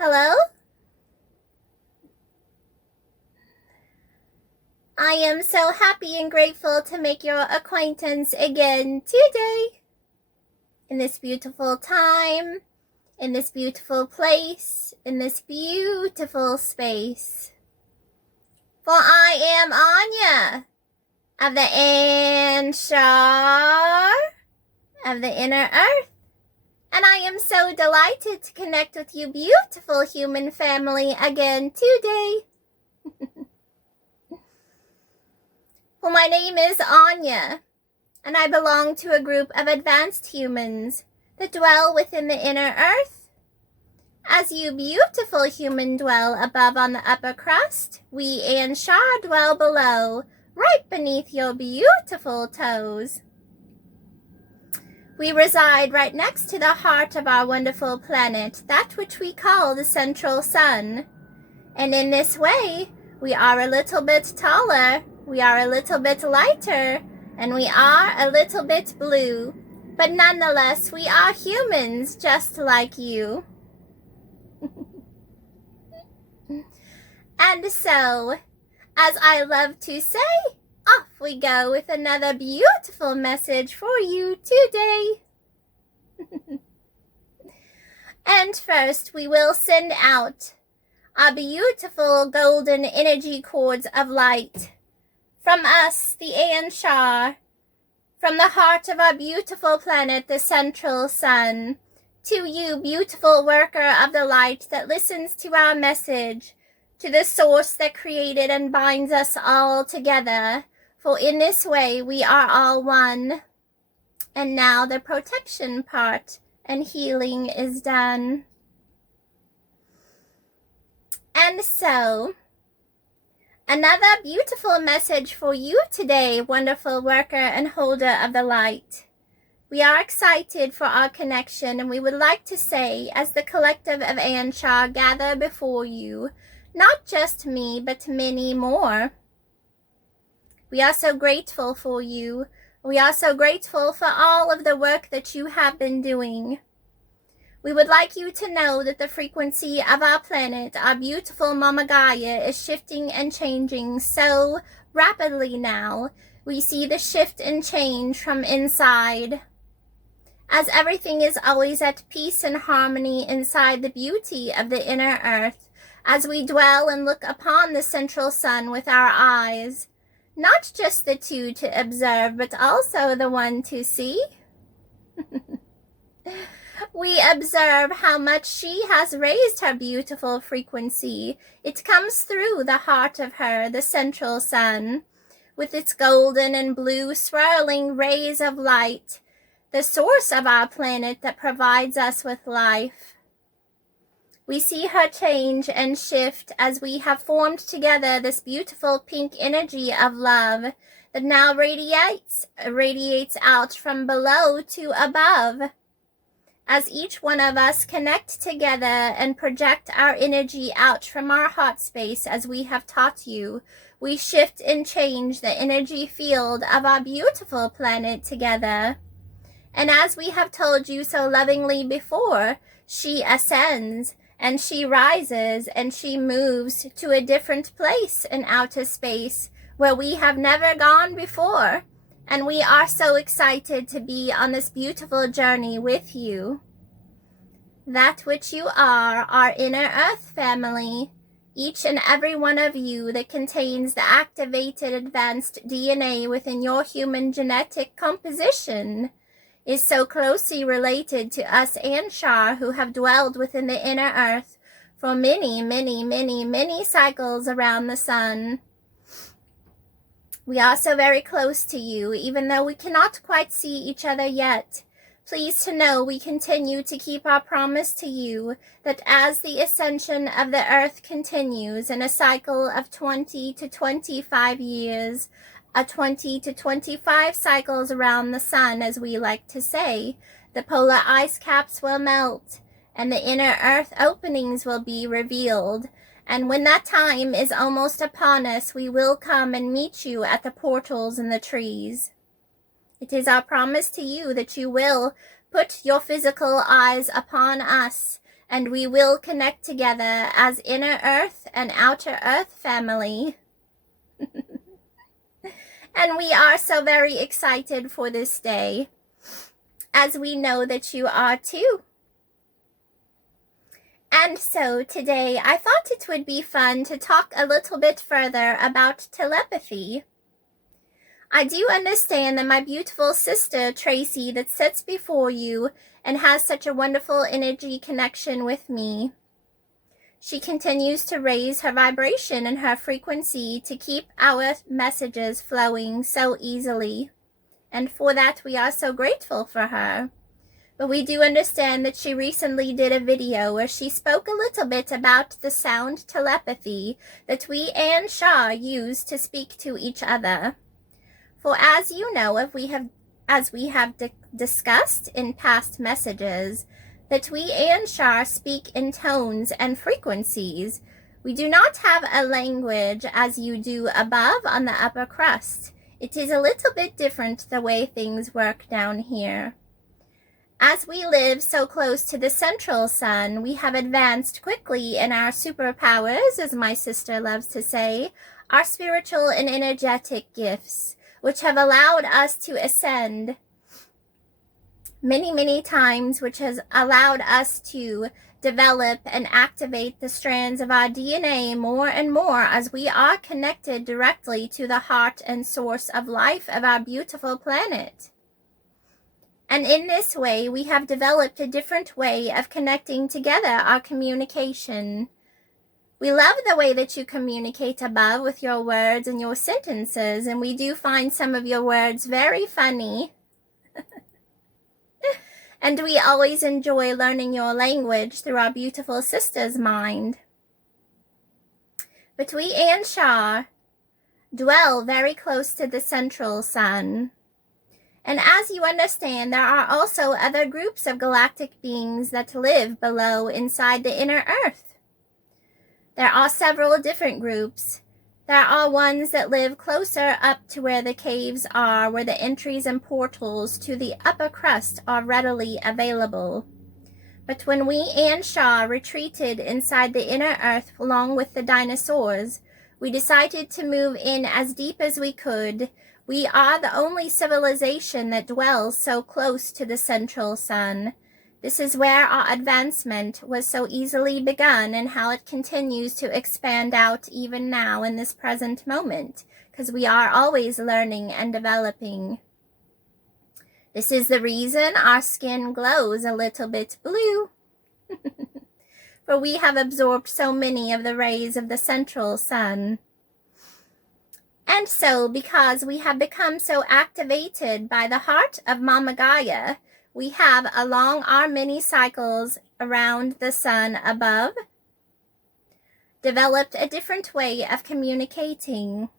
Hello? I am so happy and grateful to make your acquaintance again today. In this beautiful time, in this beautiful place, in this beautiful space. For I am Anya of the Anshar of the Inner Earth. And I am so delighted to connect with you beautiful human family again today. Well, my name is Anya, and I belong to a group of advanced humans that dwell within the inner earth. As you beautiful humans dwell above on the upper crust, we Anshar dwell below, right beneath your beautiful toes. We reside right next to the heart of our wonderful planet, that which we call the central sun. And in this way, we are a little bit taller, we are a little bit lighter, and we are a little bit blue. But nonetheless, we are humans just like you. And so, as I love to say, off we go with another beautiful message for you today. And first, we will send out our beautiful golden energy cords of light from us, the Anshar, from the heart of our beautiful planet, the central sun, to you, beautiful worker of the light that listens to our message, to the source that created and binds us all together, for in this way we are all one. And now the protection part and healing is done. And so, another beautiful message for you today, wonderful worker and holder of the light. We are excited for our connection, and we would like to say, as the collective of Anshar gather before you, not just me, but many more. We are so grateful for you. We are so grateful for all of the work that you have been doing. We would like you to know that the frequency of our planet, our beautiful Mama Gaia, is shifting and changing so rapidly now. We see the shift and change from inside. As everything is always at peace and harmony inside the beauty of the inner earth, as we dwell and look upon the central sun with our eyes, not just the two to observe, but also the one to see. We observe how much she has raised her beautiful frequency. It comes through the heart of her, the central sun, with its golden and blue swirling rays of light, the source of our planet that provides us with life. We see her change and shift as we have formed together this beautiful pink energy of love that now radiates out from below to above. As each one of us connect together and project our energy out from our heart space as we have taught you, we shift and change the energy field of our beautiful planet together. And as we have told you so lovingly before, she ascends and she rises and she moves to a different place in outer space where we have never gone before. And we are so excited to be on this beautiful journey with you. That which you are, our inner earth family, each and every one of you that contains the activated advanced DNA within your human genetic composition, is so closely related to us Anshar who have dwelled within the inner earth for many, many, many, many cycles around the sun. We are so very close to you, even though we cannot quite see each other yet. Please to know we continue to keep our promise to you that as the ascension of the earth continues in a cycle of 20 to 25 years, 20 to 25 cycles around the sun, as we like to say, the polar ice caps will melt and the inner earth openings will be revealed. And when that time is almost upon us, we will come and meet you at the portals in the trees. It is our promise to you that you will put your physical eyes upon us and we will connect together as inner earth and outer earth family. And we are so very excited for this day, as we know that you are too. And so today I thought it would be fun to talk a little bit further about telepathy. I do understand that my beautiful sister Tracy that sits before you and has such a wonderful energy connection with me. She continues to raise her vibration and her frequency to keep our messages flowing so easily. And for that we are so grateful for her. But we do understand that she recently did a video where she spoke a little bit about the sound telepathy that we Anshar use to speak to each other. For as you know, as we have discussed in past messages, that we Anshar speak in tones and frequencies. We do not have a language as you do above on the upper crust. It is a little bit different the way things work down here. As we live so close to the central sun, we have advanced quickly in our superpowers, as my sister loves to say, our spiritual and energetic gifts, which have allowed us to ascend many times, which has allowed us to develop and activate the strands of our DNA more and more as we are connected directly to the heart and source of life of our beautiful planet. And in this way, we have developed a different way of connecting together our communication. We love the way that you communicate above with your words and your sentences, and we do find some of your words very funny. And we always enjoy learning your language through our beautiful sister's mind. But we Anshar dwell very close to the central sun. And as you understand, there are also other groups of galactic beings that live below inside the inner earth. There are several different groups. There are ones that live closer up to where the caves are, where the entries and portals to the upper crust are readily available. But when we Anshar retreated inside the inner earth along with the dinosaurs, we decided to move in as deep as we could. We are the only civilization that dwells so close to the central sun. This is where our advancement was so easily begun and how it continues to expand out even now in this present moment, because we are always learning and developing. This is the reason our skin glows a little bit blue. For we have absorbed so many of the rays of the central sun. And so, because we have become so activated by the heart of Mama Gaia, we have, along our many cycles around the sun above, developed a different way of communicating.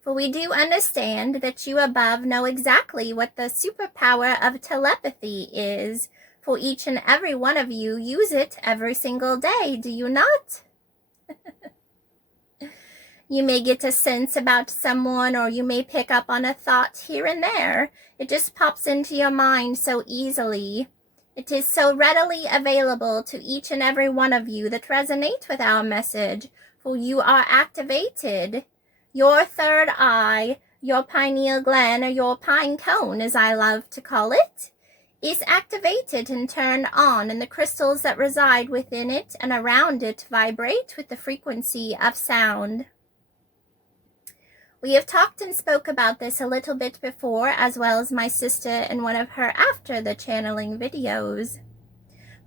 For we do understand that you above know exactly what the superpower of telepathy is. For each and every one of you use it every single day, do you not? You may get a sense about someone, or you may pick up on a thought here and there. It just pops into your mind so easily. It is so readily available to each and every one of you that resonate with our message, for you are activated. Your third eye, your pineal gland, or your pine cone, as I love to call it, is activated and turned on, and the crystals that reside within it and around it vibrate with the frequency of sound. We have talked and spoke about this a little bit before, as well as my sister in one of her After the Channeling videos.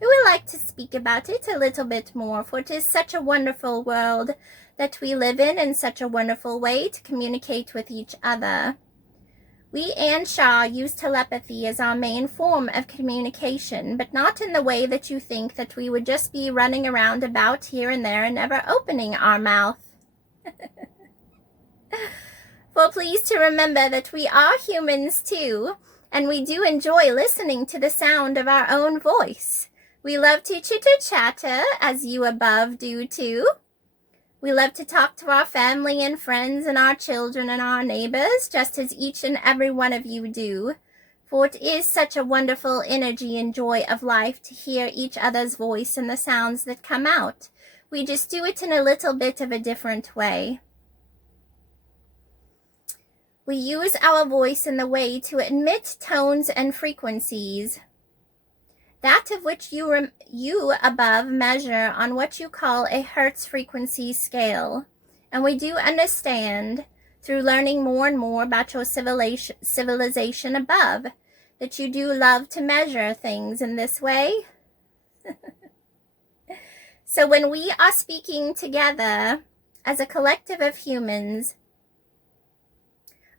We would like to speak about it a little bit more, for it is such a wonderful world that we live in such a wonderful way to communicate with each other. We Anshar use telepathy as our main form of communication, but not in the way that you think, that we would just be running around about here and there and never opening our mouth. For please to remember that we are humans too, and we do enjoy listening to the sound of our own voice. We love to chitter-chatter, as you above do too. We love to talk to our family and friends and our children and our neighbors, just as each and every one of you do. For it is such a wonderful energy and joy of life to hear each other's voice and the sounds that come out. We just do it in a little bit of a different way. We use our voice in the way to emit tones and frequencies, that of which you above measure on what you call a Hertz frequency scale. And we do understand, through learning more and more about your civilization above, that you do love to measure things in this way. So when we are speaking together as a collective of humans,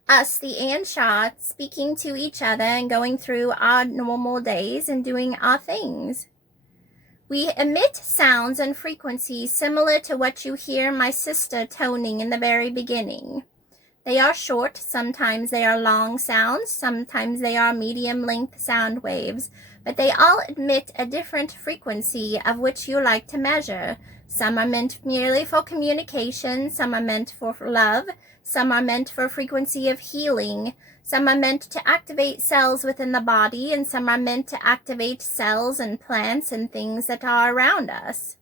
us, the Anshar, speaking to each other and going through our normal days and doing our things, we emit sounds and frequencies similar to what you hear my sister toning in the very beginning. They are short, sometimes they are long sounds, sometimes they are medium-length sound waves, but they all emit a different frequency of which you like to measure. Some are meant merely for communication, some are meant for love, some are meant for frequency of healing, some are meant to activate cells within the body, and some are meant to activate cells and plants and things that are around us.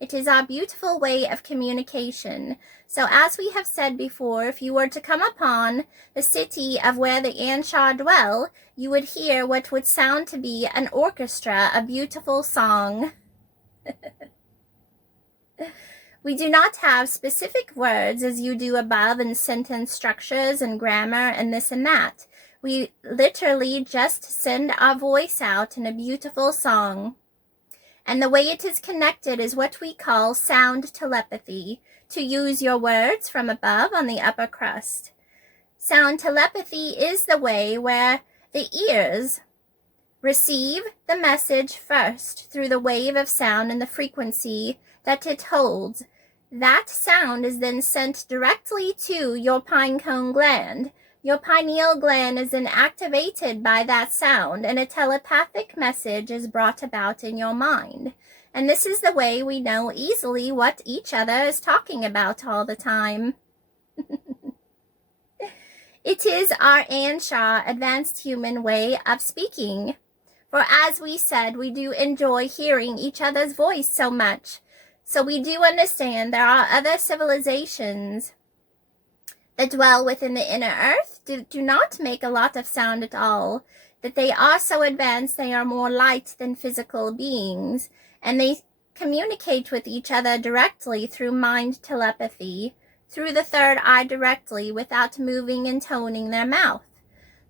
It is our beautiful way of communication. So as we have said before, if you were to come upon the city of where the Anshar dwell, you would hear what would sound to be an orchestra, a beautiful song. We do not have specific words as you do above in sentence structures and grammar and this and that. We literally just send our voice out in a beautiful song. And the way it is connected is what we call sound telepathy, to use your words from above on the upper crust. Sound telepathy is the way where the ears receive the message first through the wave of sound and the frequency that it holds. That sound is then sent directly to your pinecone gland. Your pineal gland is then activated by that sound, and a telepathic message is brought about in your mind. And this is the way we know easily what each other is talking about all the time. It is our Anshar advanced human way of speaking. For as we said, we do enjoy hearing each other's voice so much. So we do understand there are other civilizations that dwell within the inner earth, do not make a lot of sound at all, that they are so advanced they are more light than physical beings, and they communicate with each other directly through mind telepathy, through the third eye directly without moving and toning their mouth.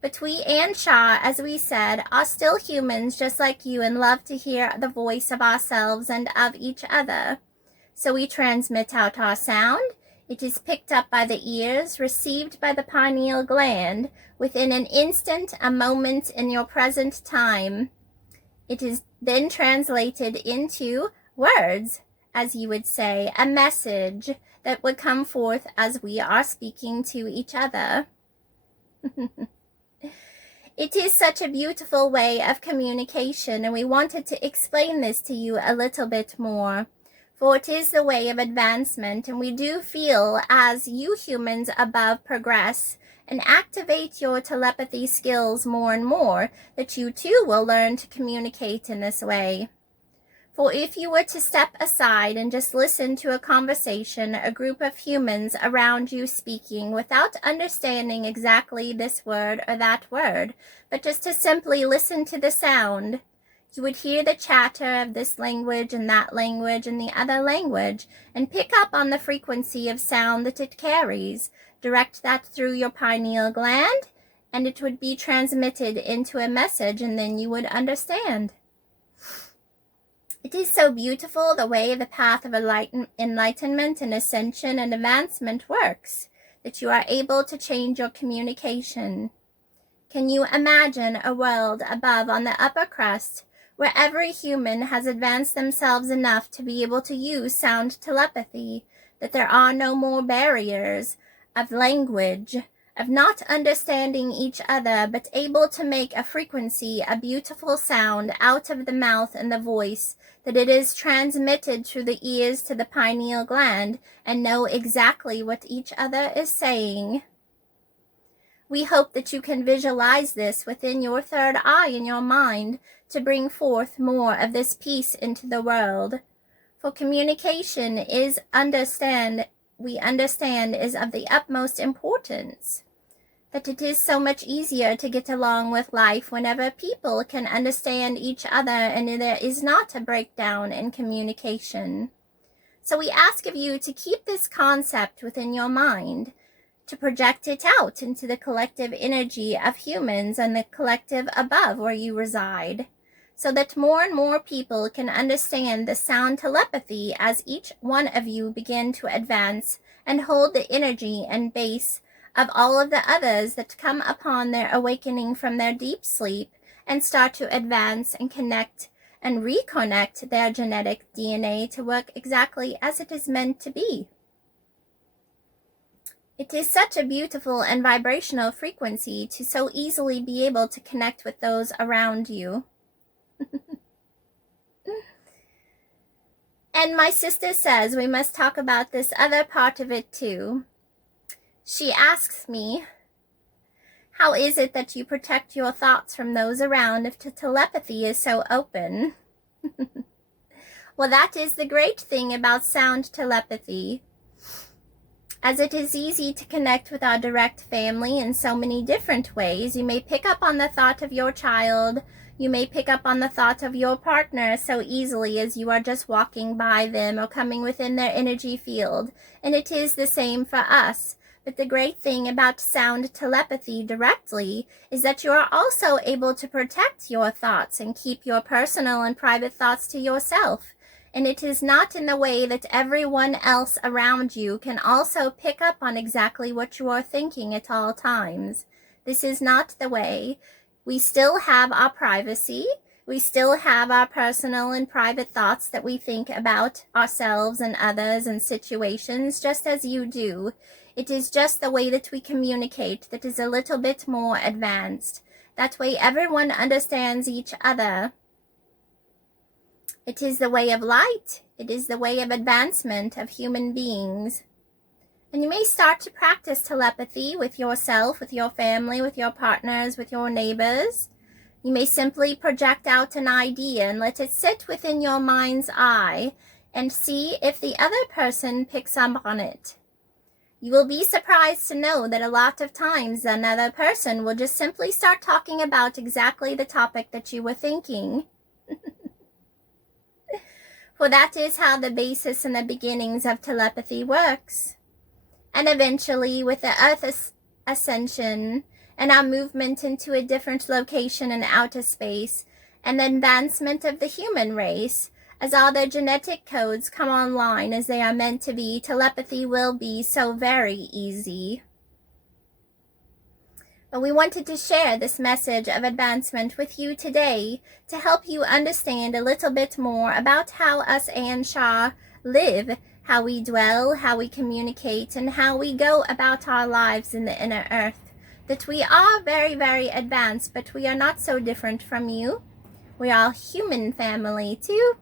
But we Anshar, as we said, are still humans just like you and love to hear the voice of ourselves and of each other. So we transmit out our sound. It is picked up by the ears, received by the pineal gland, within an instant, a moment in your present time. It is then translated into words, as you would say, a message that would come forth as we are speaking to each other. It is such a beautiful way of communication, and we wanted to explain this to you a little bit more. For it is the way of advancement, and we do feel as you humans above progress and activate your telepathy skills more and more, that you too will learn to communicate in this way. For if you were to step aside and just listen to a conversation, a group of humans around you speaking without understanding exactly this word or that word, but just to simply listen to the sound, you would hear the chatter of this language and that language and the other language, and pick up on the frequency of sound that it carries, direct that through your pineal gland, and it would be transmitted into a message, and then you would understand. It is so beautiful the way the path of enlightenment and ascension and advancement works, that you are able to change your communication. Can you imagine a world above on the upper crust where every human has advanced themselves enough to be able to use sound telepathy, that there are no more barriers of language, of not understanding each other, but able to make a frequency, a beautiful sound out of the mouth and the voice, that it is transmitted through the ears to the pineal gland, and know exactly what each other is saying. We hope that you can visualize this within your third eye in your mind to bring forth more of this peace into the world. For communication is we understand is of the utmost importance. That it is so much easier to get along with life whenever people can understand each other and there is not a breakdown in communication. So we ask of you to keep this concept within your mind, to project it out into the collective energy of humans and the collective above where you reside, so that more and more people can understand the sound telepathy as each one of you begin to advance and hold the energy and base of all of the others that come upon their awakening from their deep sleep and start to advance and connect and reconnect their genetic DNA to work exactly as it is meant to be. It is such a beautiful and vibrational frequency to so easily be able to connect with those around you. And my sister says we must talk about this other part of it too. She asks me, how is it that you protect your thoughts from those around if the telepathy is so open? Well, that is the great thing about sound telepathy, as it is easy to connect with our direct family in so many different ways. You may pick up on the thought of your child. You may pick up on the thought of your partner so easily as you are just walking by them or coming within their energy field. And it is the same for us. But the great thing about sound telepathy directly is that you are also able to protect your thoughts and keep your personal and private thoughts to yourself. And it is not in the way that everyone else around you can also pick up on exactly what you are thinking at all times. This is not the way. We still have our privacy. We still have our personal and private thoughts that we think about ourselves and others and situations, just as you do. It is just the way that we communicate that is a little bit more advanced. That way everyone understands each other. It is the way of light. It is the way of advancement of human beings. And you may start to practice telepathy with yourself, with your family, with your partners, with your neighbors. You may simply project out an idea and let it sit within your mind's eye and see if the other person picks up on it. You will be surprised to know that a lot of times another person will just simply start talking about exactly the topic that you were thinking. For that is how the basis and the beginnings of telepathy works. And eventually, with the Earth's ascension and our movement into a different location in outer space, and the advancement of the human race, as all their genetic codes come online as they are meant to be, telepathy will be so very easy. But we wanted to share this message of advancement with you today to help you understand a little bit more about how us Anshar live, how we dwell, how we communicate, and how we go about our lives in the inner earth. That we are very, very advanced, but we are not so different from you. We are human family too.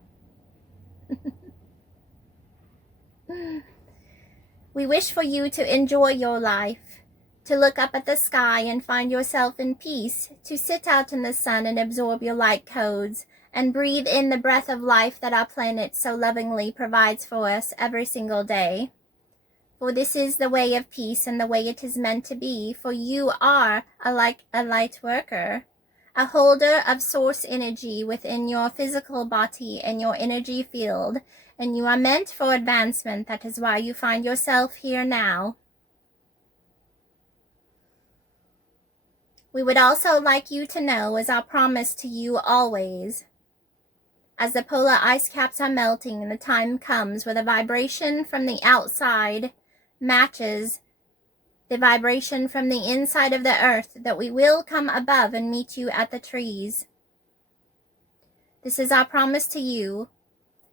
We wish for you to enjoy your life, to look up at the sky and find yourself in peace, to sit out in the sun and absorb your light codes, and breathe in the breath of life that our planet so lovingly provides for us every single day. For this is the way of peace and the way it is meant to be, for you are a light worker, a holder of source energy within your physical body and your energy field, and you are meant for advancement. That is why you find yourself here now. We would also like you to know, as our promise to you always, as the polar ice caps are melting and the time comes where the vibration from the outside matches the vibration from the inside of the earth, that we will come above and meet you at the trees. This is our promise to you.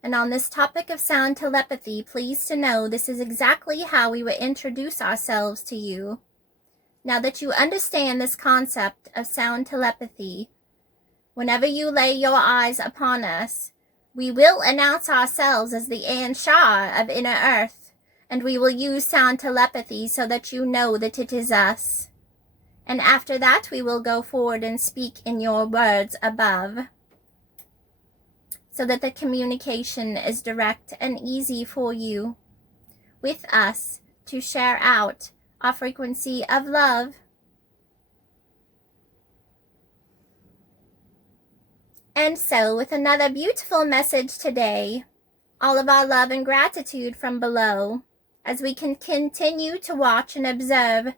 And on this topic of sound telepathy, please to know this is exactly how we will introduce ourselves to you. Now that you understand this concept of sound telepathy, whenever you lay your eyes upon us, we will announce ourselves as the Anshar of Inner Earth, and we will use sound telepathy so that you know that it is us. And after that, we will go forward and speak in your words above, so that the communication is direct and easy for you with us to share out our frequency of love. And so, with another beautiful message today, all of our love and gratitude from below, as we can continue to watch and observe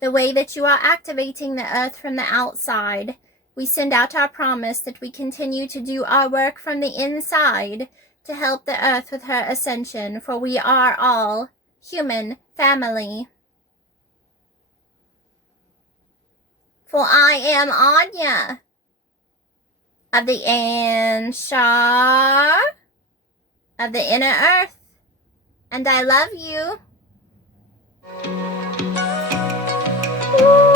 the way that you are activating the earth from the outside, we send out our promise that we continue to do our work from the inside to help the earth with her ascension, for we are all human family. For I am Anya of the Anshar of the inner earth, and I love you. Woo!